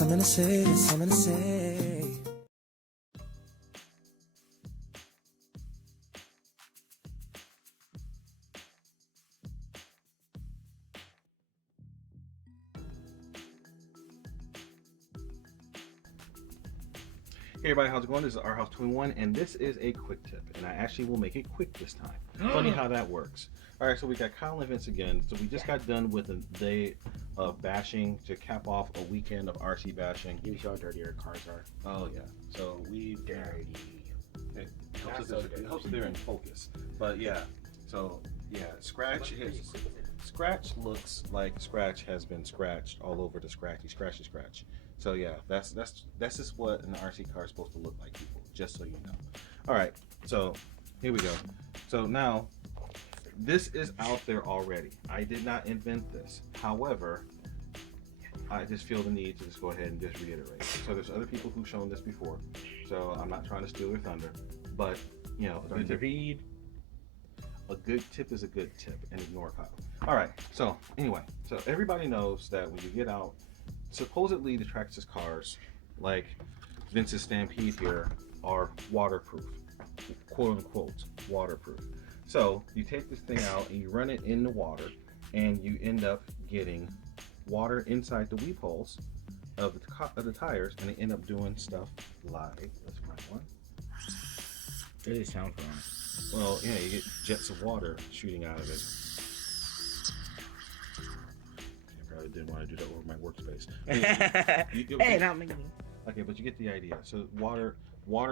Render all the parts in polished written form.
something to say, there's something to say. Hey everybody, how's it going? This is Our House 21 and this is a quick tip, and I actually will make it quick this time. Funny how that works. Alright, so we got Kyle and Vince again. So we just got done with a day of bashing to cap off a weekend of RC bashing. You show how dirty your cars are. Oh yeah, so we Dirty. it helps us they're in focus. But yeah, so yeah, Scratch looks like Scratch has been scratched all over the scratchy. So yeah, that's just what an RC car is supposed to look like, people, just so you know. All right, so here we go. So now, this is out there already. I did not invent this. However, I just feel the need to just go ahead and just reiterate. So there's other people who've shown this before, so I'm not trying to steal their thunder, but you know, a good tip is a good tip, and ignore Kyle. All right, so anyway, so everybody knows that when you get out, supposedly the Traxxas cars, like Vince's Stampede here, are waterproof, quote unquote waterproof. So you take this thing out and you run it in the water, and you end up getting water inside the weep holes of the tires, and they end up doing stuff like, let's find one. It does sound wrong. Well, yeah, you get jets of water shooting out of it. I didn't want to do that over my workspace. Hey, not me. Okay, but you get the idea. So water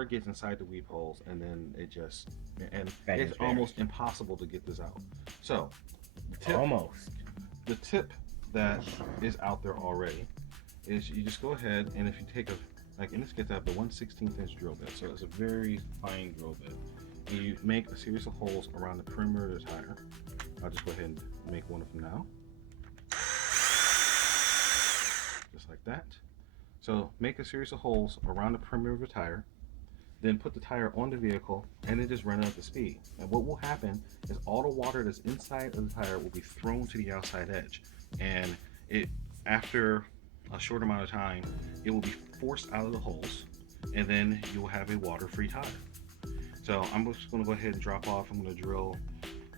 gets inside the weep holes, and then it just, and it's almost impossible to get this out. So the tip that is out there already is you just go ahead, and if you take and this gets out the 1/16 inch drill bit, so it's a very fine drill bit, and you make a series of holes around the perimeter of the tire. I'll just go ahead and make one of them now. Just like that. So make a series of holes around the perimeter of the tire, then put the tire on the vehicle, and then just run it up to speed. And what will happen is all the water that's inside of the tire will be thrown to the outside edge, and after a short amount of time, it will be forced out of the holes, and then you will have a water-free tire. So I'm just going to go ahead and drop off. I'm going to drill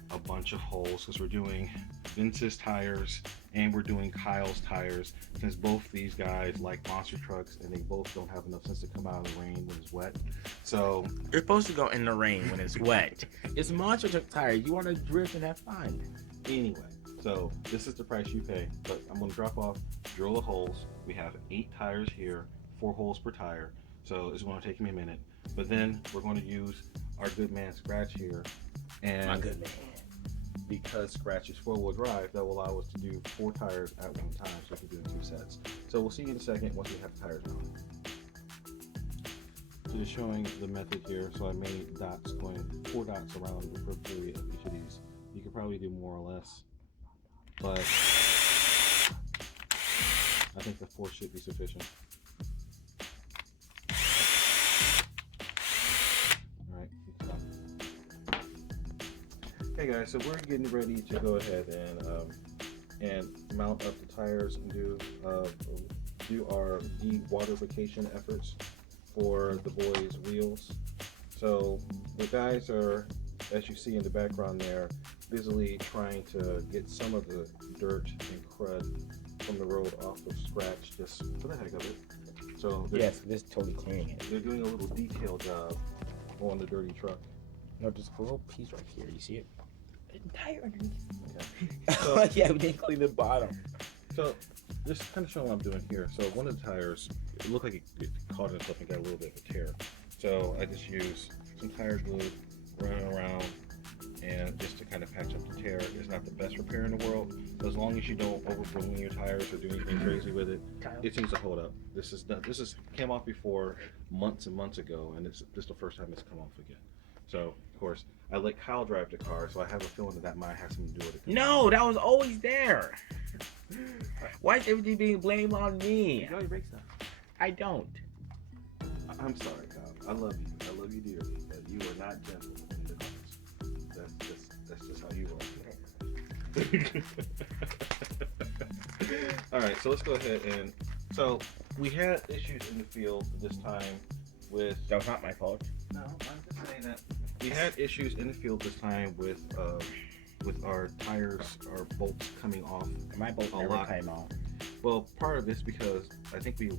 a bunch of holes because we're doing Vince's tires and we're doing Kyle's tires, since both these guys like monster trucks and they both don't have enough sense to come out of the rain when it's wet. So you're supposed to go in the rain when it's wet. It's monster truck tires. You want to drift and have fun. Anyway, so this is the price you pay, but I'm going to drop off, drill the holes. We have 8 tires here, 4 holes per tire, so it's going to take me a minute. But then we're going to use our good man Scratch here, and my good man, because Scratch is 4-wheel drive, that will allow us to do 4 tires at one time, so we can do it in 2 sets. So we'll see you in a second once we have the tires on. So just showing the method here. So I made dots, going 4 dots around the periphery of each of these. You could probably do more or less, but I think the 4 should be sufficient. Alright, hey guys, so we're getting ready to go ahead and mount up the tires and do our de-waterification efforts for the boys' wheels. So the guys are, as you see in the background there, busily trying to get some of the dirt and crud from the road off of Scratch, just for the heck of it. So yes, this is totally cleaning it. They're doing a little detail job on the dirty truck. No, just a little piece right here. You see it? Entire underneath. Okay. So, yeah, we didn't clean the bottom. So just kind of showing what I'm doing here. So one of the tires, it looked like it caught itself and got a little bit of a tear. So I just used some tire glue, running around, and just to kind of patch up the tear. It's not the best repair in the world, but as long as you don't overballoon your tires or do anything crazy with it, it seems to hold up. This came off before months and months ago, and it's just the first time it's come off again. So of course, I let Kyle drive the car, so I have a feeling that might have something to do with it. No, that was always there. Why is everything being blamed on me? You know your brakes now. I don't. I'm sorry, Kyle. I love you. I love you dearly, but you are not gentle in the cars. That's just how you are. All right, so let's go ahead and we had issues in the field this time with. That was not my fault. No, I'm just saying that we had issues in the field this time with our tires, our bolts coming off. My bolt never came off. Well, part of it's because I think we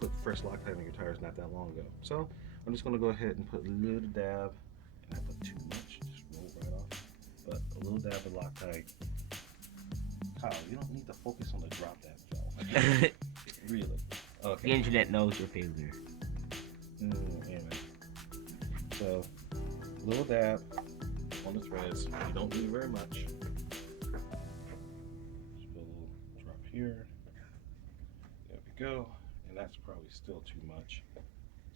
put fresh Loctite on your tires not that long ago. So I'm just gonna go ahead and put a little dab, and I put too much, just roll right off. But a little dab of Loctite. Kyle, you don't need to focus on the drop dab, Joe. Really? Okay. The internet knows your failure. Anyway. So, a little dab on the threads. You don't need very much. Just put a little drop here. There we go. And that's probably still too much.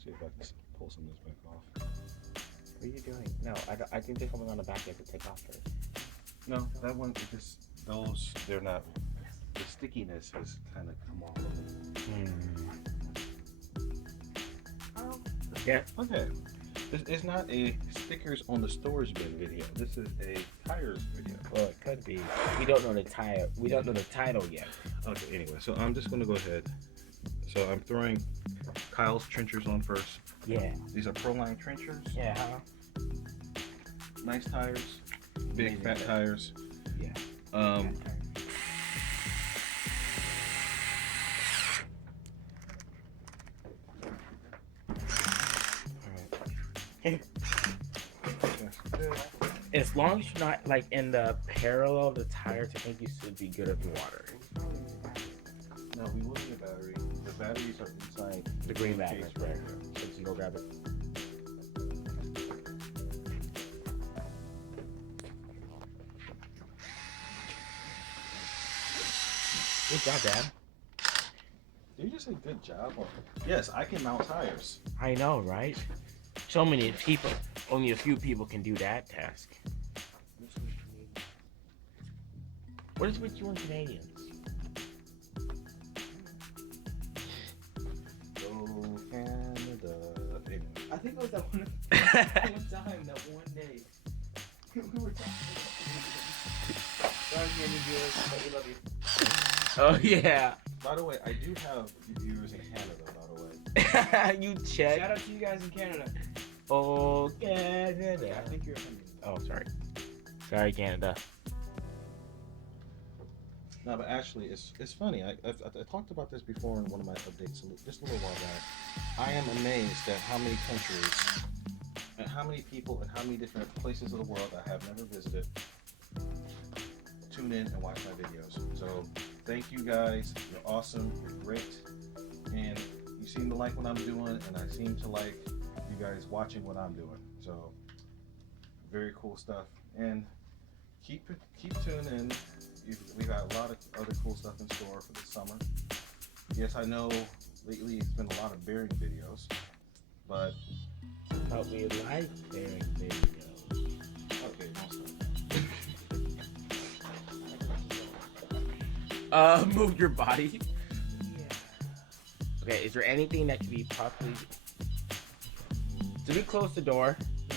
See if I can pull some of this back off. What are you doing? No, I think there's something on the back you have to take off first. No, that one, they're not, the stickiness has kind of come off of it. Oh. Yeah. Okay. It's not a stickers on the storage bin video. This is a tires video. Well, it could be. We don't know the tire. We don't know the title yet. Okay, anyway, so I'm just going to go ahead. So I'm throwing Kyle's trenchers on first. Yeah. These are Proline trenchers. Yeah. Nice tires. Big fat tires. Yeah. As long as you're not like in the parallel of the tires, I think you should be good at the water. No, we will need a battery. The batteries are inside The green bag case right there. So you can go grab it. Good job, Dad. Did you just say good job? Yes, I can mount tires. I know, right? So many people, only a few people can do that task. What is with you and Canadians? Go Canada. Anyway. I think it was that one time, that one day. We were talking. Sorry, Canadian viewers, but we love you. Oh yeah. By the way, I do have viewers in Canada, by the way. You check. Shout out to you guys in Canada. Oh, Canada. I think you're offended. Oh, sorry. Sorry, Canada. No, but actually, it's funny. I talked about this before in one of my updates just a little while back. I am amazed at how many countries and how many people and how many different places of the world I have never visited tune in and watch my videos. So thank you guys. You're awesome. You're great. And you seem to like what I'm doing, and I seem to like you guys watching what I'm doing. So very cool stuff. And keep tuning in. We got a lot of other cool stuff in store for the summer. Yes, I know lately it's been a lot of bearing videos, but But we like bearing videos. okay, don't stop. Move your body. Yeah. Okay, is there anything that can be properly... Did we close the door? No.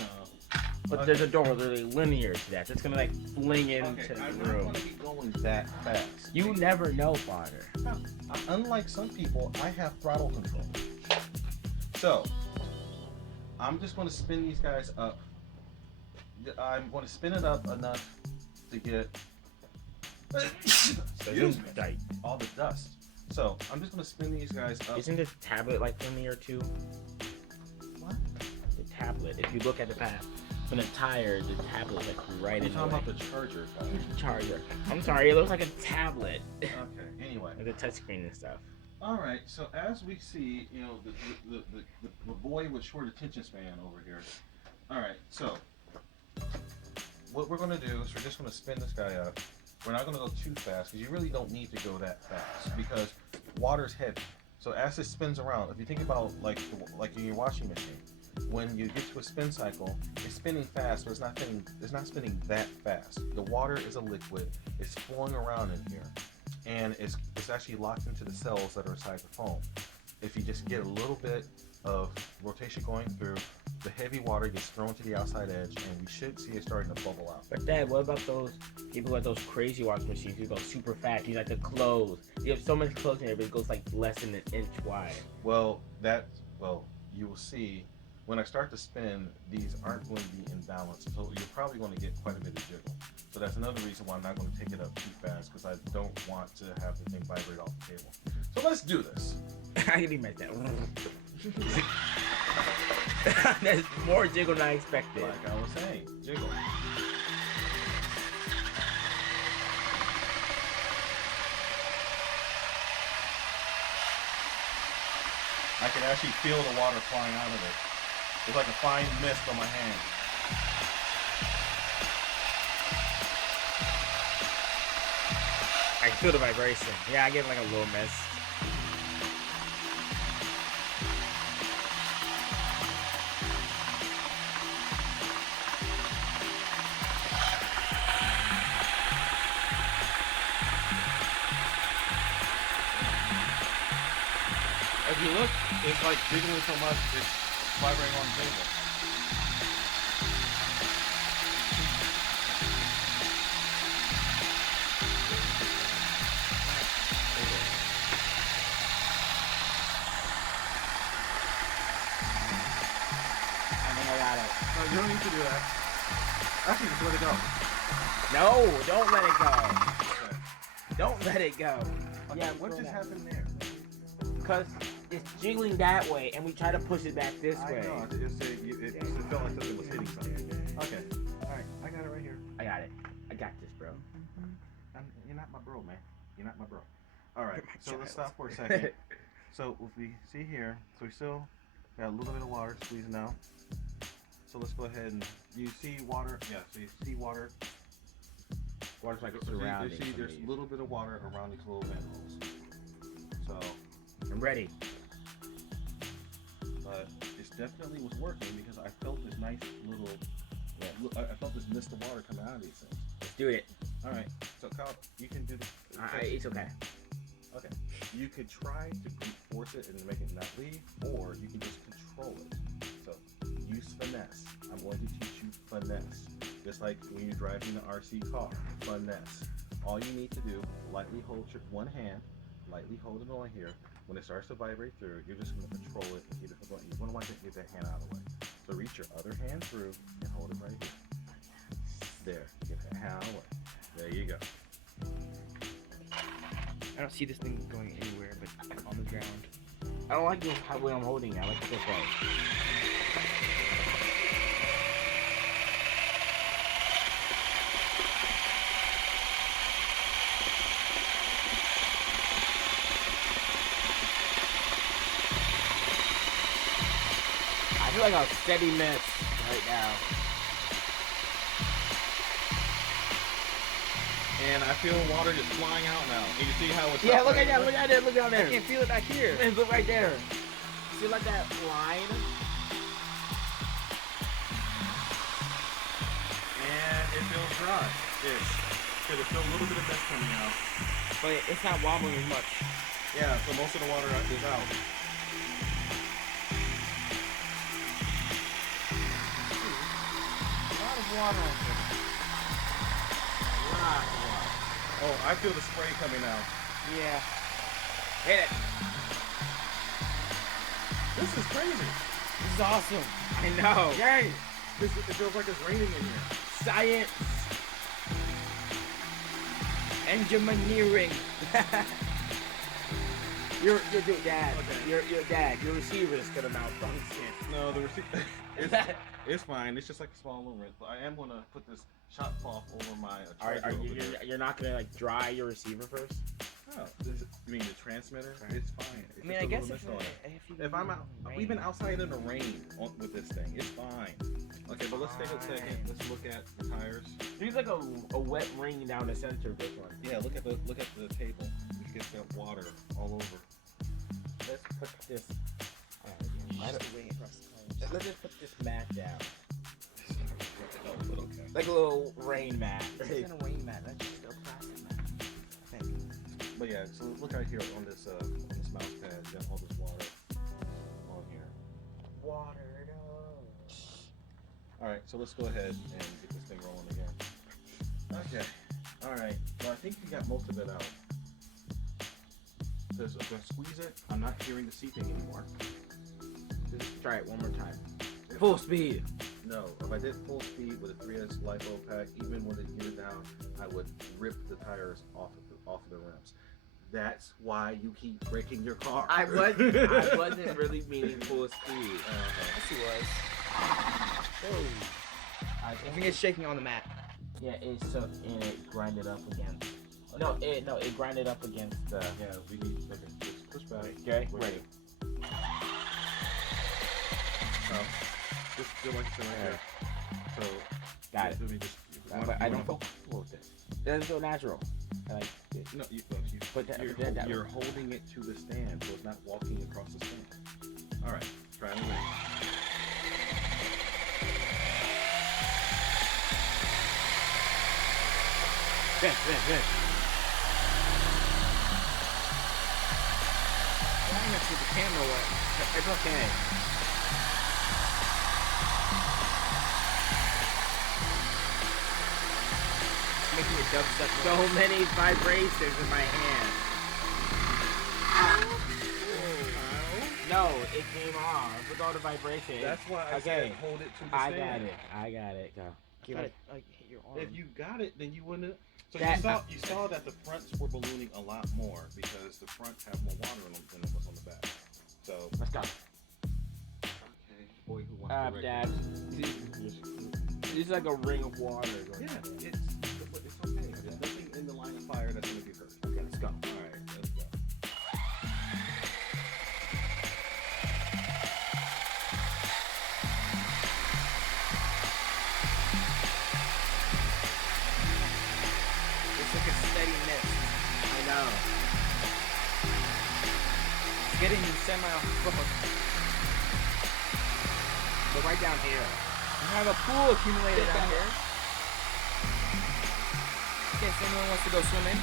But Okay. there's a door literally linear to that. It's gonna like fling into Okay, the I'm not room. going to be going that fast. You never know, Father. Unlike some people, I have throttle control. So, I'm just going to spin these guys up. I'm going to spin it up enough to get excuse me, Like, all the dust. So, I'm just going to spin these guys up. isn't this tablet like linear too? What? The tablet. If you look at the path from the tire, the tablet like right You're in the talking way. about the charger. Charger. I'm sorry, it looks like a tablet. Okay, anyway. With a touchscreen and stuff. All right, so as we see, you know, the boy with short attention span over here. All right, so what we're going to do is we're just going to spin this guy up. We're not going to go too fast because you really don't need to go that fast because water's heavy. So as it spins around, if you think about like in your washing machine, when you get to a spin cycle, it's spinning fast, but it's not spinning that fast. The water is a liquid. It's flowing around in here. And it's actually locked into the cells that are inside the foam. If you just get a little bit of rotation going through, the heavy water gets thrown to the outside edge, and we should see it starting to bubble out. But Dad, what about those people who have those crazy washing machines who go super fast? You like the clothes. You have so much clothes in there, but it goes like less than an inch wide. Well, you will see when I start to spin, these aren't going to be in balance, so you're probably going to get quite a bit of jiggle. So that's another reason why I'm not going to take it up too fast, because I don't want to have the thing vibrate off the table. So let's do this. I can imagine that. There's more jiggle than I expected. Like I was saying, jiggle. I can actually feel the water flying out of it. It's like a fine mist on my hand. I feel the vibration. Yeah, I get like a little mist. If you look, it's like jiggling so much, it's vibrating on the table. I think I got it. No, you don't need to do that. Actually, just let it go. No, don't let it go. Okay. Don't let it go. Okay, Yeah, what just happened there? Because it's jiggling that way, and we try to push it back this way. I know, it felt like something was hitting something. Okay, alright, I got it right here. I got it. I got this, bro. You're not my bro, man. You're not my bro. Alright, You're my so let's child. stop for a second. So if we see here, so we still got a little bit of water squeezing out. So let's go ahead and, you see water? Yeah, so you see water. Water's like So surrounding. you see there's a little bit of water around these little manholes. So, I'm ready. but it definitely was working because I felt this nice little, I felt this mist of water coming out of these things. Let's do it. All right, so Kyle, you can do this. It's okay. Okay, you could try to brute force it and make it not leave, or you can just control it. So use finesse. I'm going to teach you finesse, just like when you're driving an RC car. Finesse. All you need to do, lightly hold your one hand, lightly hold it on here. When it starts to vibrate through, you're just going to control it and keep it from going. You're going to want to get that hand out of the way. So reach your other hand through and hold it right here. There, get that hand out of the way. There you go. I don't see this thing going anywhere but on the ground. I don't like the way I'm holding it. I like it this way. I feel like a steady mist right now. And I feel water just flying out now. And you see how it's Yeah, look at that, look at it, look down I there. can't feel it back here. Man, look right there. See like that line? And it feels dry. Ish. Because it feels a little bit of mist coming out. But it's not wobbling as much. Yeah, so most of the water is out. A lot of water on here. A lot of water. Oh, I feel the spray coming out. Yeah. Hit it. This is crazy. This is awesome. I know. Yay! It feels like it's raining in here. Science. Engineering. Your dad. Okay. Your dad. Your receiver is gonna malfunction. No, the receipt. It's fine. It's just like a small little rinse. But I am gonna put this shot cloth over my charger over there. You're not gonna like dry your receiver first? Oh, you mean the transmitter? It's fine. It's I mean, just I a guess little if, mist on it. you If I'm out, we've been outside in the rain with this thing. It's fine. Okay, but let's take a second. Let's look at the tires. There's like a wet ring down the center of this one. Yeah, look at the table. You get that water all over. Let's put this. Let's just put this mat down. But okay. Like a little rain mat. This isn't a rain mat. That's just a plastic mat. I think. But yeah, so look right here on this mouse pad. You got all this water on here. Water it up. All right, so let's go ahead and get this thing rolling again. Okay. All right. Well, I think you got most of it out. Because if I squeeze it, I'm not hearing the seeping anymore. Just try it one more time. Full speed. No, if I did full speed with a 3S LiPo pack, even with it geared down, I would rip the tires off of the rims. That's why you keep breaking your car. I wasn't really meaning full speed. Yes, he was. Oh. I think it's shaking on the mat. Yeah, it sucked and it grinded up against. No, it grinded up against the. Yeah, we need. Okay, just push back. Okay, Wait. ready. Just do like I said right there. So. Got it. Let me just. But I don't feel comfortable with this. It doesn't feel natural. I like it. No, Put that- you're holding it to the stand, so it's not walking across the stand. All right, try it again. Good. Trying to see the camera wet. It's okay. It's making a dubstep. So many vibrations in my hand. No, it came off with all the vibrations. That's why I said hold it to the I stand. got it. Go. You gotta like hit your arm. If you got it, then you wouldn't. So That- you saw that the fronts were ballooning a lot more because the front have more water in them than what's on the back. So Let's go. okay, boy who wants to Dad. This is like a ring of water. Yeah, it's okay. There's nothing in the line of fire that's gonna be hurt. Okay, let's go. All right, let's go. It's like a steady mist. I know. It's getting semi-off. But right down here. You have a pool accumulated down here. In case anyone wants to go swimming.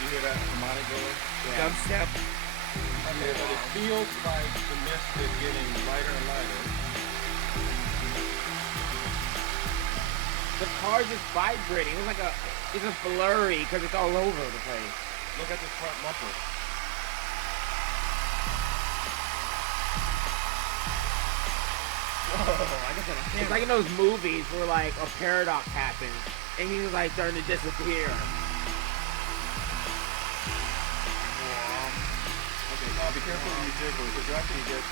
You hear that harmonic going? Dubstep. Okay, but it feels like the mist is getting lighter and lighter. The car's just vibrating. It's just blurry because it's all over the place. Look at this front bumper. Whoa, I got that on It's camera. like in those movies where like a paradox happens and he's like starting to disappear. Okay, now be careful when you jiggle because you actually get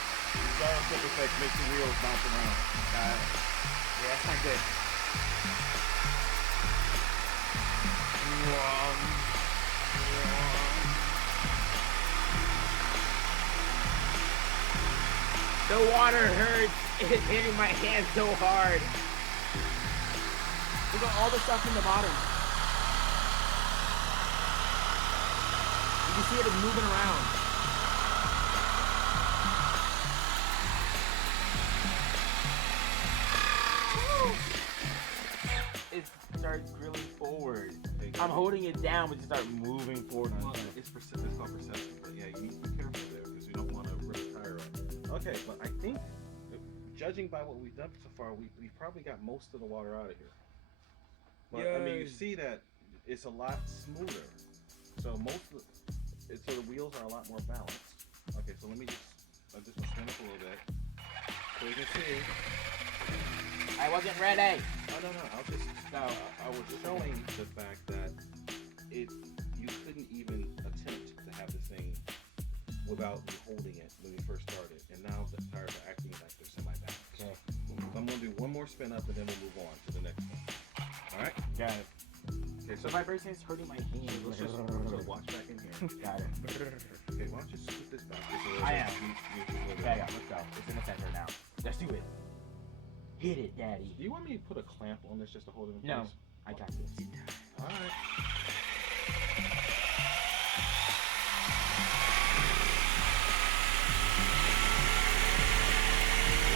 gyroscope effect makes the wheels bounce around. Yeah, that's not good. The water hurts. It's hitting my hand so hard. Look at all the stuff in the bottom. You can see it moving around. It starts drilling forward. Okay, I'm holding it down, but it starts moving forward. Well, it's called perception, but yeah, you need to be careful there because you don't want to rip the tire up. Okay, but I think, judging by what we've done so far, we've probably got most of the water out of here. But I mean, you see that it's a lot smoother. So so the wheels are a lot more balanced. Okay, so let me just spin up a little bit so you can see. I wasn't ready. No. I was showing the fact that you couldn't even attempt to have this thing without you holding it when you first started, and now the tires are acting like they're semi-balanced. Okay. So I'm gonna do one more spin up, and then we'll move on to the next one. All right. Got it. Okay. The vibration is hurting my hand. Let's just watch back in here. Got it. Okay. Why don't you scoot this back? I am. Okay, let's go. It's in the center now. Let's do it. Hit it, Daddy. Do you want me to put a clamp on this just to hold it in No, place? I got this. All right.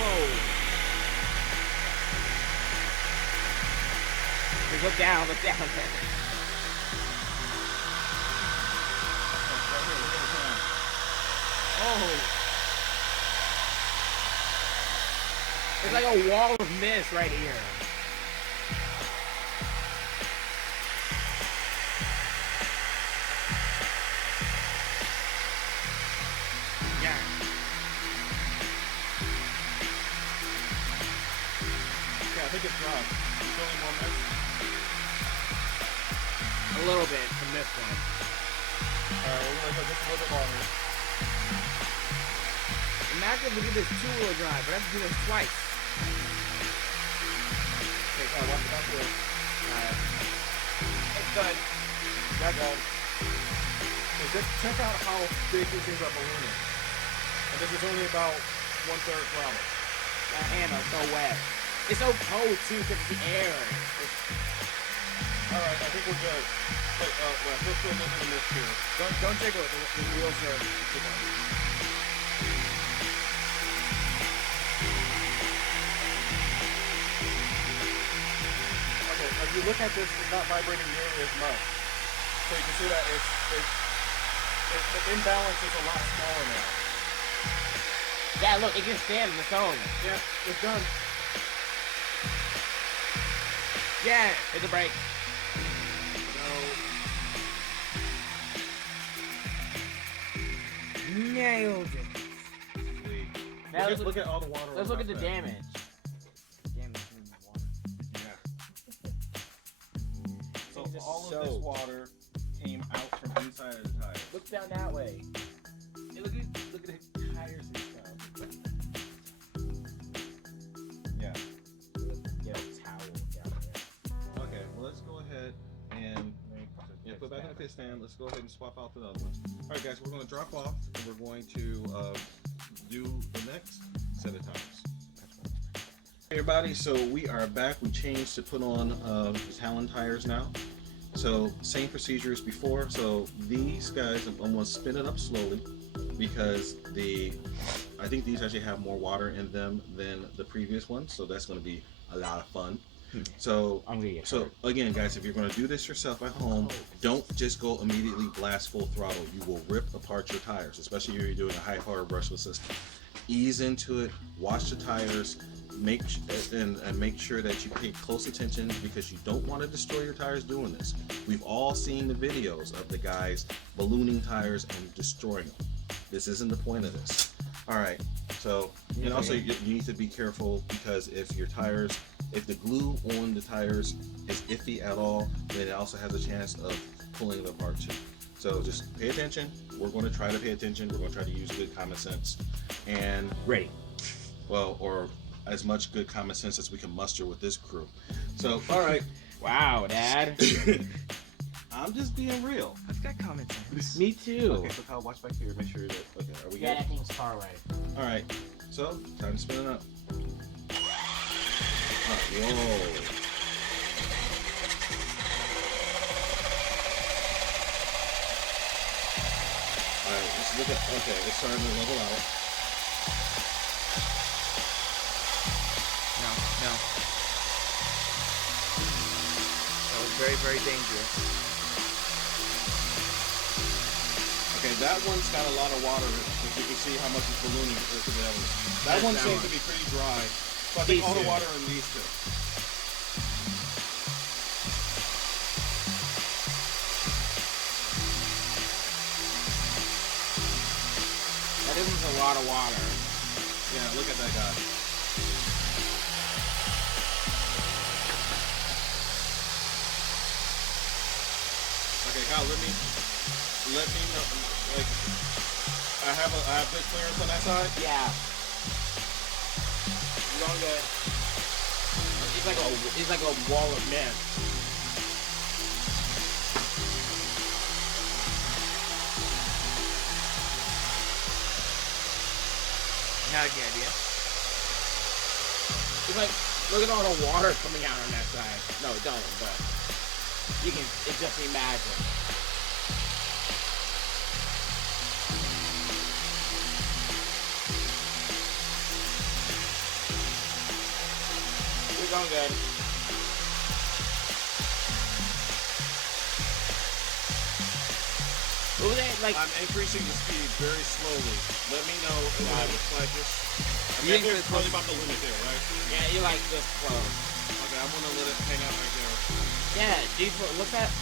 Whoa. Look down, look down. Oh. It's like a wall of mist right here. Yeah. Yeah, I think it's dry. It's only more mess. A little bit from this one. Alright, we're gonna go just a little bit longer. Imagine if we did this two-wheel drive, but I have to do this twice. Okay, watch it back here. Alright. It's done. That's good. So just check out how big these things are ballooning. And this is only about 1/3 throttle. My hand are so wet. It's so cold too because it's the air. Alright, I think we're good. Wait, let's go a little bit of mist here. Don't take it. The wheels are. Okay, if you look at this, it's not vibrating nearly as much. So you can see that the imbalance is a lot smaller now. Yeah, look, it can stand on its own. Yeah, it's done. Yeah, hit the brake. Nailed it. Sweet. Now Look at all the water. let's look at the damage. Damage in the water. Yeah. So It's just all of this water came out from inside of the tire. Look down that way. Hey, look at the tires and stuff. Yeah. Get a towel down there. Okay, well let's go ahead and put back in the pit stand. Let's go ahead and swap out the other ones. All right, guys, we're going to drop off and we're going to do the next set of tires. Hey everybody, so we are back. We changed to put on the Talon tires now. So same procedure as before. So these guys, I'm going to spin it up slowly because I think these actually have more water in them than the previous ones. So that's going to be a lot of fun. So again, guys, if you're going to do this yourself at home, don't just go immediately blast full throttle. You will rip apart your tires, especially if you're doing a high power brushless system. Ease into it, wash the tires, make sure that you pay close attention because you don't want to destroy your tires doing this. We've all seen the videos of the guys ballooning tires and destroying them. This isn't the point of this. All right, so and also you need to be careful because if the glue on the tires is iffy at all, then it also has a chance of pulling it apart too. So just pay attention. We're going to try to pay attention. We're going to try to use good common sense and or as much good common sense as we can muster with this crew. So, all right. Wow, Dad. I'm just being real. I've got common sense. Me too. Okay, so Kyle, watch back here. Make sure that. Okay, are we good? Yeah, that thing's far away. All right. So, time to spin it up. Whoa. Alright, let's look at, okay, it's starting to level out. No. That was very, very dangerous. Okay, that one's got a lot of water in it. If you can see how much it's ballooning. That one seems to be pretty dry. So I think all the water in these two. That isn't a lot of water. Yeah, look at that guy. Okay, Kyle, let me know. Like, I have good clearance on that side. Yeah. You're going good. It's like a wall of mist. Not a good idea. It's like, look at all the water coming out on that side. No, don't, but you can, it's just imagine. We're going good. What was that like? I'm increasing the speed very slowly. Let me know if it looks like it. You Okay, think there's probably about the limit there, right? Yeah, you like this close. Okay, I'm gonna let it hang out right there. Yeah, dude, look at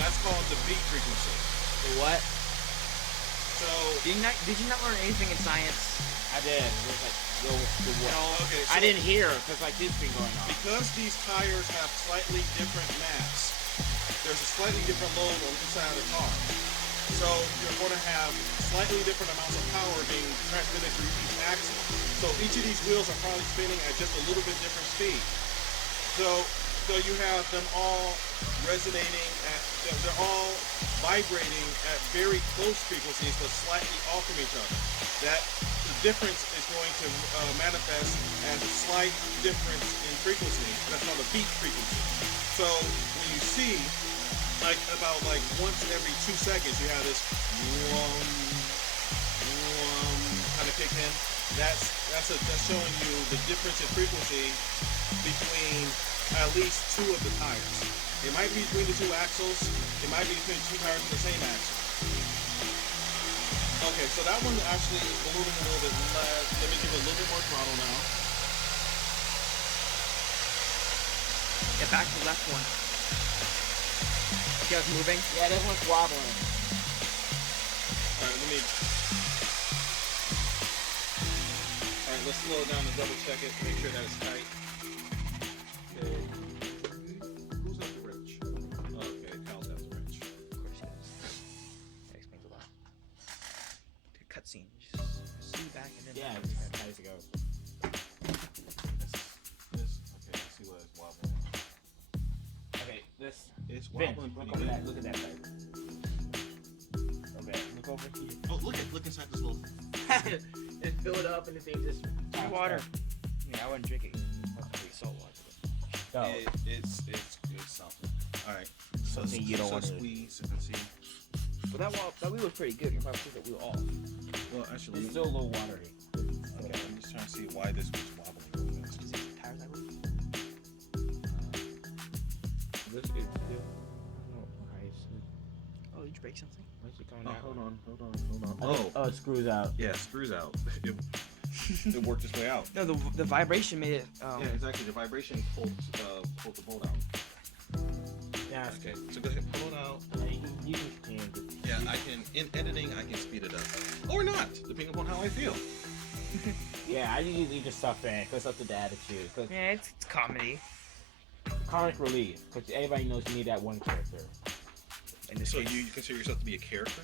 That's called the beat frequency. The what? So, Did you not learn anything in science? I did. It was like the what? okay, so I didn't hear because like this been going on. because these tires have slightly different mass, there's a slightly different load on each side of the car. So you're going to have slightly different amounts of power being transmitted through each axle. So each of these wheels are probably spinning at just a little bit different speed. So you have them all resonating they're all vibrating at very close frequencies but slightly off from each other. That the difference is going to manifest as a slight difference in frequency. That's called a beat frequency. So when you see about once every 2 seconds you have this kind of kick in, that's showing you the difference in frequency between at least 2 of the tires. It might be between the 2 axles, it might be between 2 tires on the same axle. Okay, so that one actually is moving a little bit less. Let me give it a little bit more throttle now. Yeah, back to the left one. You guys moving? Yeah, this one's wobbling. Alright, let's slow it down and double check it to make sure that it's tight. Okay. Who's got the wrench? Okay, Kyle's got the wrench. Of course he does. That explains a lot. The cutscene. Just see back and then. Yeah, it's tight as it goes. Okay, let's see what it's wobbling. Okay, this. It's Vince, wobbling look pretty over good. that. Look at that side. Okay, look over here. Oh, look inside this little. Just fill it up and the thing just. Drink water. I mean, I wouldn't drink it. It's salt water. Go. It's something. All right, so Something you don't want to- squeeze and see. Well, that wheel was pretty good. You probably took that wheel off. Well, actually, It's still a little watery. okay, I'm just trying to see why this was wobbling real fast. Is it tires that way? This is still. No, Oh, did you break something? what's it going Oh, out? hold on. Oh, it screws out. Yeah, it screws out. It worked its way out. No, the vibration made it. Yeah, exactly. The vibration pulled the bolt out. Yeah. Okay, so go ahead, pull it out. You can change it. Yeah, I can. In editing, I can speed it up or not, depending upon how I feel. Yeah, I usually leave the stuff in because it's up to the attitude. Cause Yeah, it's comedy. comic relief, because everybody knows you need that one character, In this So case, you consider yourself to be a character?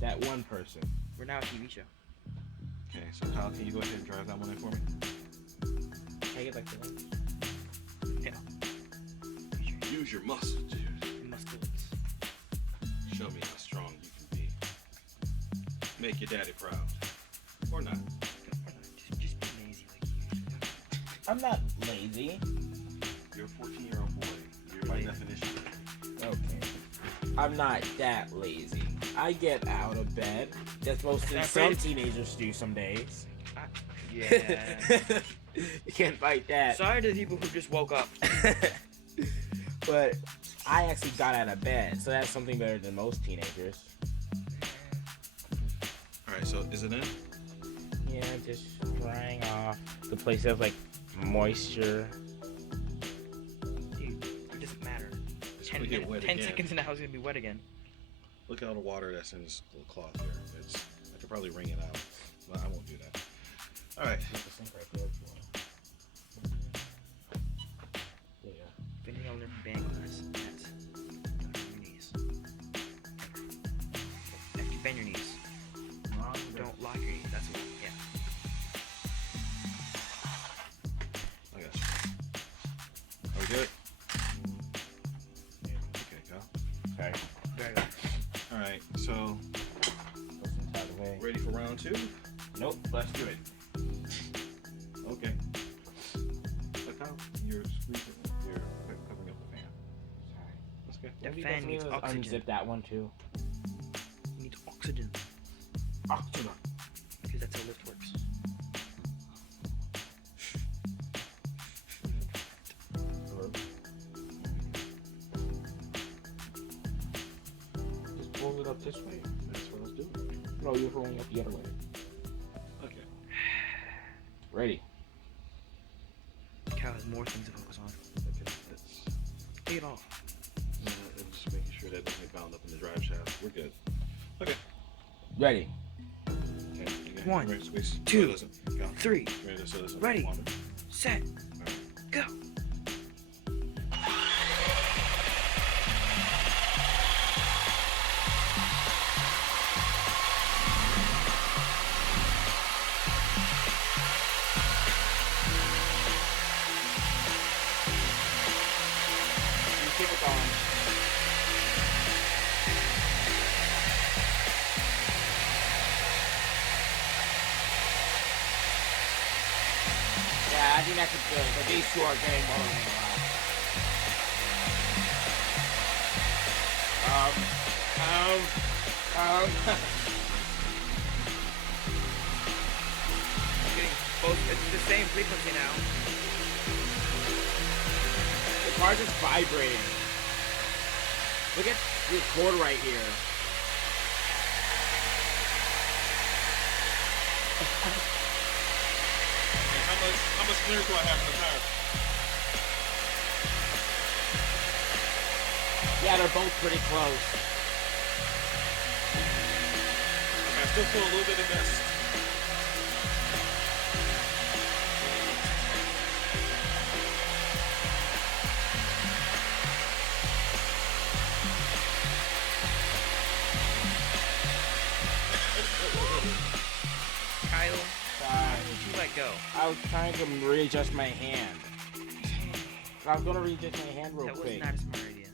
that one person. we're now a TV show. Okay, so Kyle, can you go ahead and drive that one in for me? Can I get back to that? Use your muscle, dude. Muscles. Show me how strong you can be. Make your daddy proud. Or not. Just be lazy like you. I'm not lazy. You're a 14-year-old boy. You're by definition. Okay. I'm not that lazy. I get out of bed. That's mostly I'm some afraid- teenagers do some days. Yeah. You can't fight that. Sorry to the people who just woke up. But I actually got out of bed, so that's something better than most teenagers. Alright, so is it in? Yeah, just drying off. The place has like moisture. Dude, it doesn't matter. It's 10, gonna get wet 10 again. seconds and now it's gonna be wet again. Look at all the water that's in this little cloth here. I could probably wring it out, but I won't do that. Alright. There's a sink right there if you want. Yeah. Bending on their bang glass. That's on your knees. After you bend your knees. Don't lock your knees. That's what. Yeah. I got you. Are we good? Okay, Kyle. Okay. Very good. Alright, so Put some out of the way. ready for round 2? Nope, let's do it. Okay. So Kyle, you're squeezing, you're covering up the fan. Sorry. That's good. That We fan definitely needs oxygen. unzip that one too. It needs oxygen. Oxygen. Because that's how lift works. it up this way. That's what I was doing. No, you're rolling up the other way. Okay. Ready. Cal has more things to focus on. Okay, that's... Take it off. I'm just making sure that doesn't get bound up in the drive shaft. We're good. Okay. Ready. Okay. One, Ready, squeeze. two, So listen. Go. 3, Ready, so listen. ready, Water. set, go. Keep it going. Yeah, I think that's good, but these two are getting more than I'm getting both. It's the same frequency now. The car's just vibrating. Look at the cord right here. How much clearance do I have in the tire? Yeah, they're both pretty close. Okay, I still feel a little bit of dust. Kyle, why did you let go? I was trying to readjust my hand. I was gonna readjust my hand real That was quick. not a smart idea.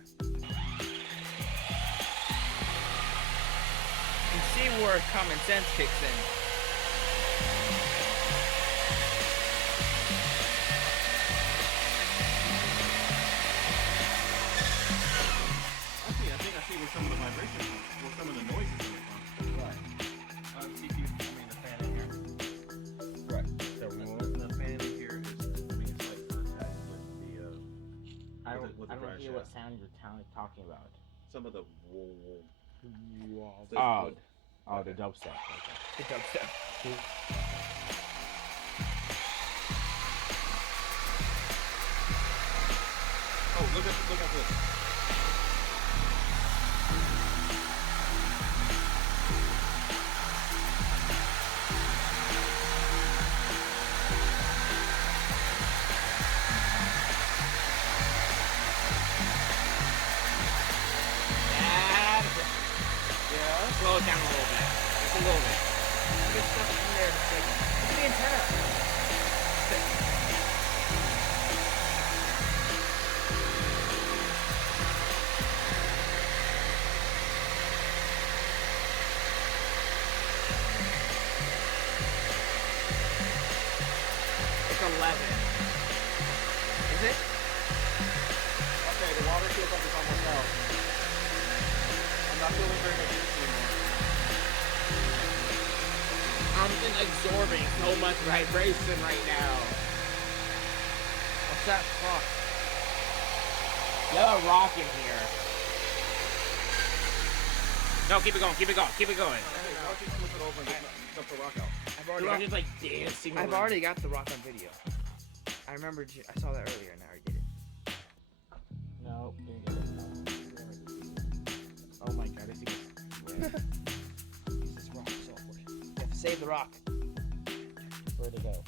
And see where common sense kicks in. Actually, I think I see where some of the vibration comes from, where some of the noise is coming from. Right. The fan in here. Right. The fan in here is, it's like contact with the, I don't, with the I don't drive hear what shaft. sound you're talking about. Some of the Oh, the dubstep. Okay. The dubstep. Oh, look at this. Yeah. Slow it down a little bit. Just a little bit. There's stuff in there that's like, look at the antenna. It's 11. Is it? Okay, the water feels like it's almost out. I'm not feeling very much heat anymore. I'm just absorbing so much vibration right now. What's that fuck? You have a rock in here. No, keep it going, keep it going, keep it going. Okay, why don't you flip it over and just dump the rock out? I've The rock already is like dancing. I've around. already got the rock on video. I remember I saw that earlier and I already did it. No, didn't get it. No. Oh my god, I think it's red. This rock is so important. You have to save the rock. Where'd it go?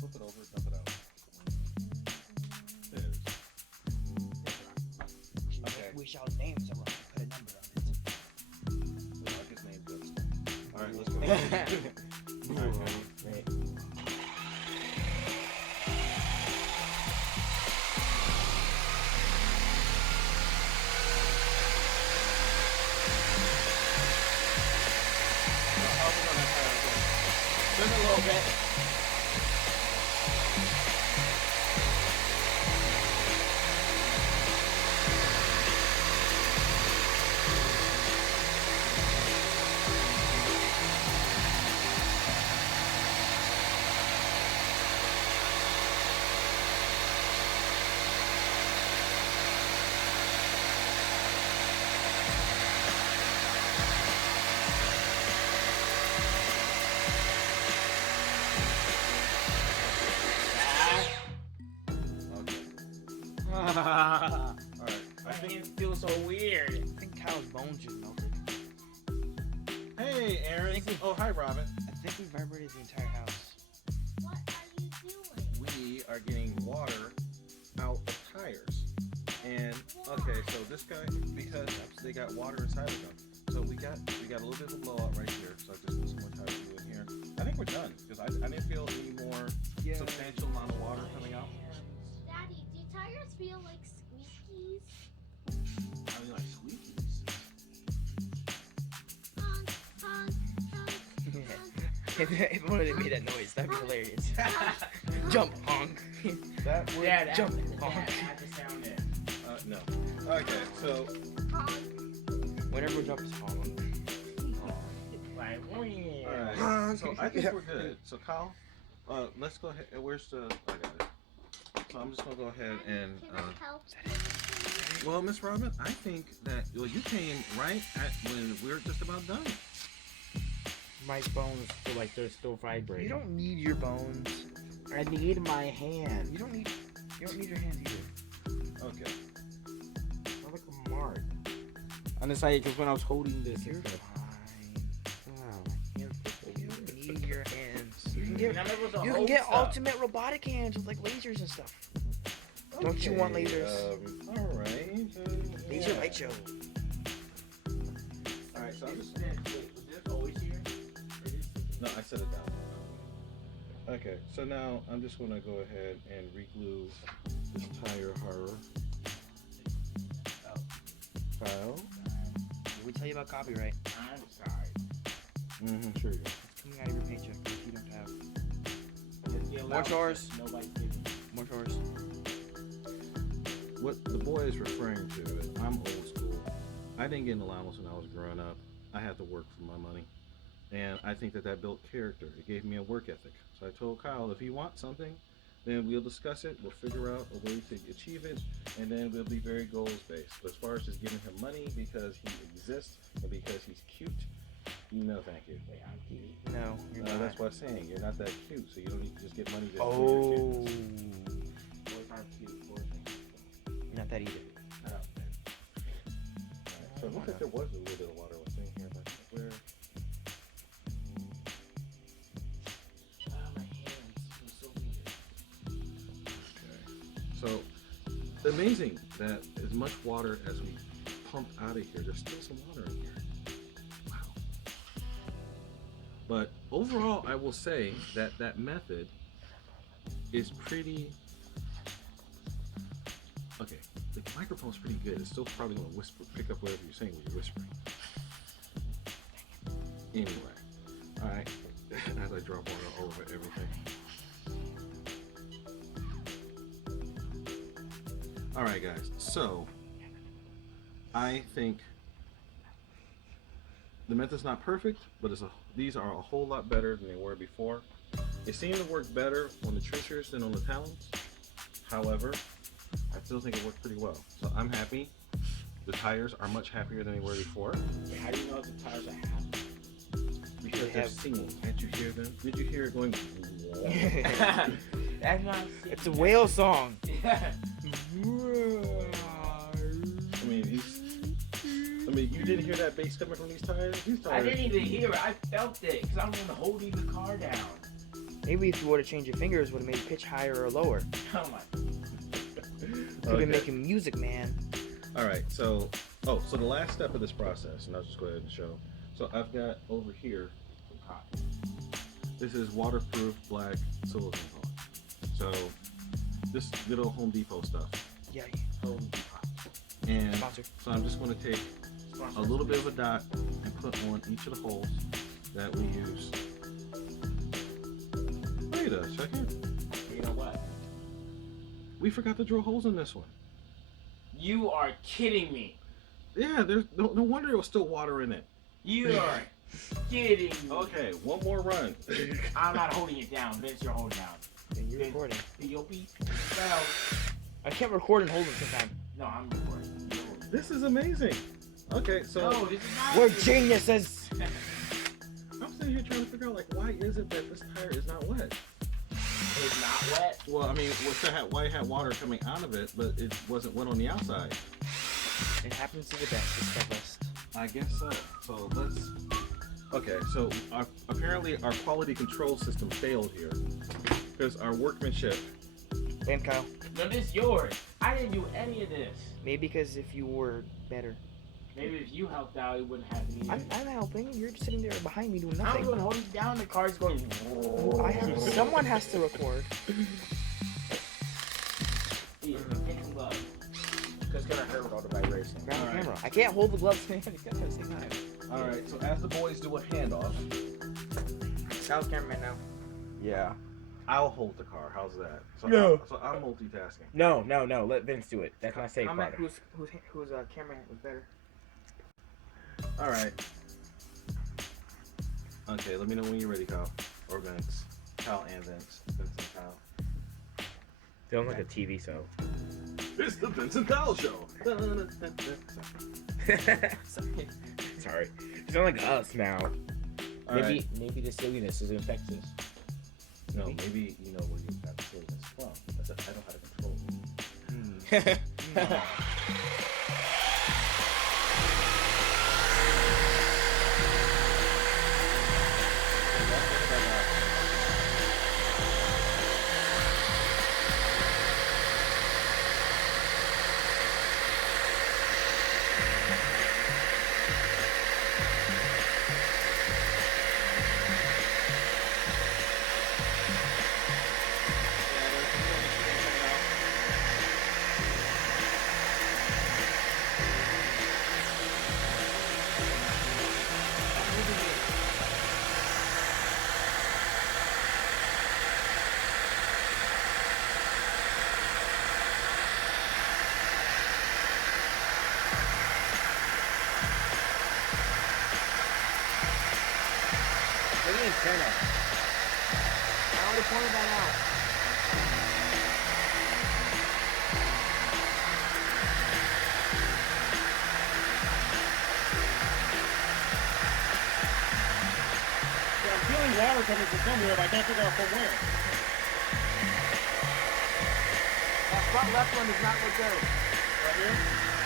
Flip it over, dump it out. There it is. Okay. We shall name the rock and put a number on it. The rock is named Dubstep. Alright, let's go. Alright, ready? Great. Just a little bit. Alright. My hands feel so weird. I think Kyle's bones just melted. Hey, Aaron. Oh, hi, Robin. I think we vibrated the entire house. What are you doing? We are getting water out of tires. And okay, so this guy, because they got water inside of them, so we got a little bit of a blowout right here. So I just put some more tires in here. I think we're done because I didn't feel any more substantial amount of water coming out. Daddy, do tires feel like squeakies? I mean, like squeakies. Honk, honk, honk, honk. If only they made that noise, that'd be hilarious. Jump, honk. That would Dad, Jump. Dad, add the sound in. no. Okay, so Honk. Whenever jump is honk. Like, alright. So I think we're good. So Kyle, let's go ahead. Where's the? I got it. So I'm just gonna go ahead and. Can I help? Well, Miss Robin, I think that you came right at when we're just about done. my bones feel like they're still vibrating. You don't need your bones. I need my hand. You don't need your hands either. Okay. I look a mark. On the side, because when I was holding this, You're it's like, fine. wow, my hands feel so You weird. don't need your hands. You can get And I'm able to you can hold get stuff. ultimate robotic hands with like lasers and stuff. Don't you want lasers? All right. Laser light show. All right. So I'm just. Wait, was this always here? No, I set it down. Okay. So now I'm just gonna go ahead and re-glue this tire horror file. Did we tell you about copyright? I'm sorry. Sure you go. It's coming out of your paycheck if you don't have Just get More loud. chores. Nobody's giving. more chores. What the boy is referring to is I'm old school. I didn't get an allowance when I was growing up. I had to work for my money. And I think that built character. It gave me a work ethic. So I told Kyle, if you want something, then we'll discuss it. We'll figure out a way to achieve it. And then we'll be very goals based. But as far as just giving him money because he exists or because he's cute, no thank you. Wait, I'm cute. No, you're not. That's what I'm saying. You're not that cute. So you don't need to just get money to Oh, Boys aren't cute. Boys ain't cute. not that either. So it looks like there was a little bit of water was in here, but where? My hands feel so weird. So amazing that as much water as we pumped out of here, there's still some water in here. Wow. But overall, I will say that method is pretty. Okay, the microphone's pretty good. It's still probably gonna pick up whatever you're saying when you're whispering. Anyway, all right. As I drop water over everything. All right, guys. So I think the method's not perfect, but these are a whole lot better than they were before. It seemed to work better on the trenchers than on the talons. However, I still think it worked pretty well. So I'm happy. The tires are much happier than they were before Wait, how do you know if the tires are happy? because they're singing. Can't you hear them? Did you hear it going? That's not. It's a whale song. Yeah. I mean, you didn't hear that bass coming from these tires? These I tires. didn't even hear it. I felt it because I was holding the car down. Maybe if you would have changed your fingers, would have made pitch higher or lower. Oh my. Could be making music, man. All right, so the last step of this process, and I'll just go ahead and show. So I've got over here some cotton. This is waterproof black silicone cotton. So this good old Home Depot stuff. Yeah, Holding the car. And sponsor. so I'm just going to take a little bit of a dot and put on each of the holes that we use. Wait a second. You know what? We forgot to drill holes in this one. You are kidding me. Yeah, there's no wonder there was still water in it. You are kidding me. Okay, one more run. I'm not holding it down. Vince, you're holding down. And you're recording. P.O.P. Well, I can't record and hold at the same time. no, I'm recording. You're holding. This is amazing. Okay, so No, this is not. We're geniuses. I'm sitting here trying to figure out, like, why is it that this tire is not wet? It's not wet. Well, I mean, why it had water coming out of it, but it wasn't wet on the outside? It happens to the best. It's the best. I guess so. So let's. Okay, so apparently our quality control system failed here because our workmanship. Blame Kyle. No, this is yours. I didn't do any of this. Maybe because if you were better. Maybe if you helped out, it wouldn't happen either. I'm helping. You're just sitting there behind me doing I'm nothing. doing holding down. The car's going. Someone has to record. Take some gloves. Because it's gonna hurt with all the vibration. Grab the Alright. camera. I can't hold the gloves in my hand at the same time. All right, so as the boys do a handoff, Kyle's cameraman now. yeah, I'll hold the car. How's that? So No. So I'm multitasking. No. Let Vince do it. That's my safe Comment part. whose cameraman was better. All right. Okay, let me know when you're ready, Kyle. Or Vince. Kyle and Vince. Vince and Kyle. Feeling like a TV show. It's the Vince and Kyle show. Sorry. You sound like us now. All right. Maybe the silliness is infectious. No, maybe you know where you got the silliness from. I know how to control it. Look at the antenna. I already pointed that out. I'm feeling water coming from somewhere, but I can't figure out from where. That front left one does not look good. Right here?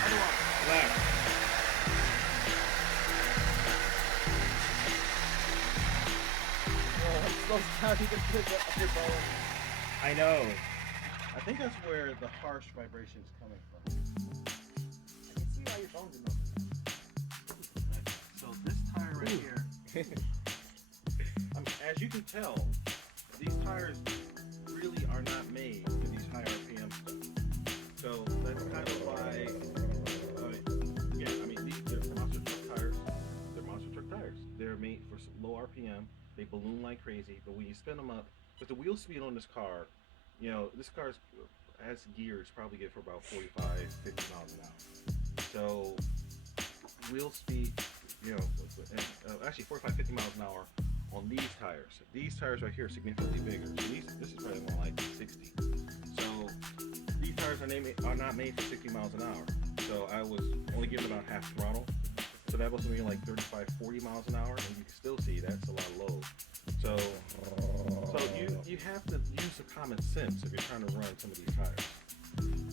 Other one. Left. Slows down, you can put it up your bone. I know. I think that's where the harsh vibration is coming from. I can see why your bones are moving. So this tire right here, as you can tell, these tires really are not made for these high RPM stuff. So that's kind of why, they're monster truck tires. They're monster truck tires. They're made for low RPM. They balloon like crazy, but when you spin them up, with the wheel speed on this car, this car has gears probably get for about 45, 50 miles an hour. So wheel speed, actually 45, 50 miles an hour on these tires. These tires right here are significantly bigger. So this is probably more like 60. So these tires are not made for 60 miles an hour. So I was only given about half throttle. So that was maybe like 35, 40 miles an hour, and you can still see that's a lot of load. So you have to use the common sense if you're trying to run some of these tires.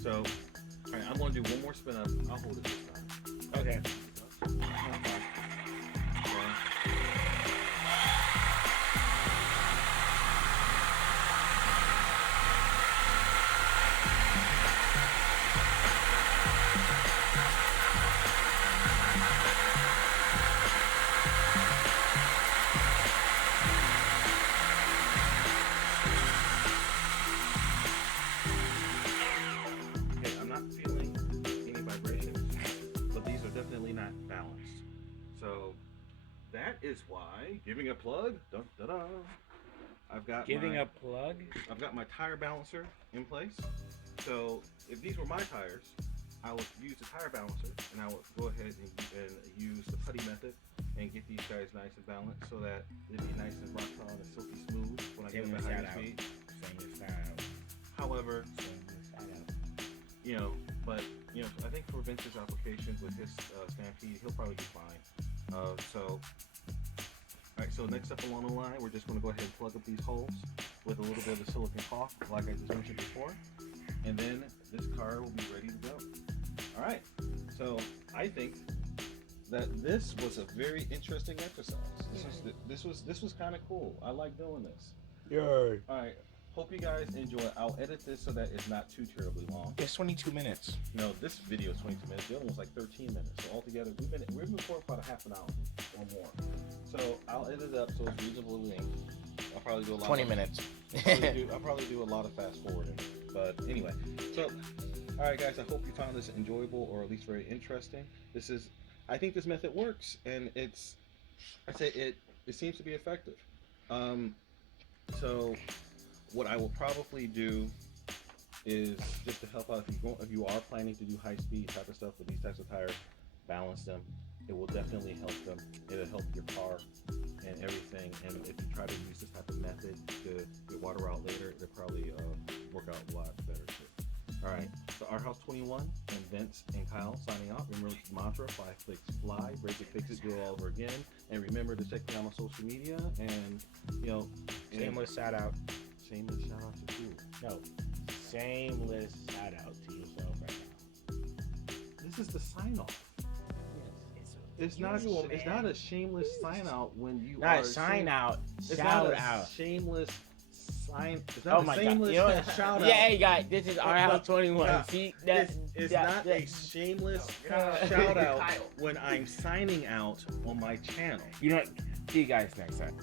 So, all right, I'm going to do one more spin up. I'll hold it this time. Okay. I'm not feeling any vibrations, but these are definitely not balanced. So that is why giving a plug. Dun, dun, dun, I've got Giving a plug? I've got my tire balancer in place. So if these were my tires, I would use the tire balancer and I would go ahead and use the putty method and get these guys nice and balanced so that it'd be nice and rock on and silky smooth when I get them at higher speed. However, I think for Vince's applications with his Stampede, he'll probably be fine. So next up along the line, we're just going to go ahead and plug up these holes with a little bit of the silicone caulk, like I just mentioned before, and then this car will be ready to go. All right, so I think that this was a very interesting exercise. This was kind of cool. I like doing this. Yay. All right, hope you guys enjoy it. I'll edit this so that it's not too terribly long. It's 22 minutes. No, this video is 22 minutes. The other one's like 13 minutes. So altogether, we've been recording for about a half an hour or more. So I'll edit it up so it's reasonable length. I'll probably do a lot. 20 minutes. I'll probably do a lot of fast forwarding. But anyway, so all right, guys. I hope you found this enjoyable or at least very interesting. I think this method works, and it seems to be effective. So what I will probably do is just to help out if you are planning to do high speed type of stuff with these types of tires, balance them. It will definitely help them. It'll help your car and everything. And if you try to use this type of method to get water out later, it'll probably work out a lot better too. All right, so Our House 21 and Vince and Kyle signing out. Remember the mantra: 5 clicks fly, break it, fix it, do it all over again. And remember to check me out on social media and Shameless shout out. Shameless shout out to you. No, shameless shout out to yourself right now. This is the sign off. It's not a shameless sign out when you Not are sign out. It's Shout not a out. shameless sign. It's not Oh a my shameless god! You know what? shout out. Yeah, hey guys, this is Our House 21. Yeah. See It's not a shameless shout out when I'm signing out on my channel. You know, see you guys next time.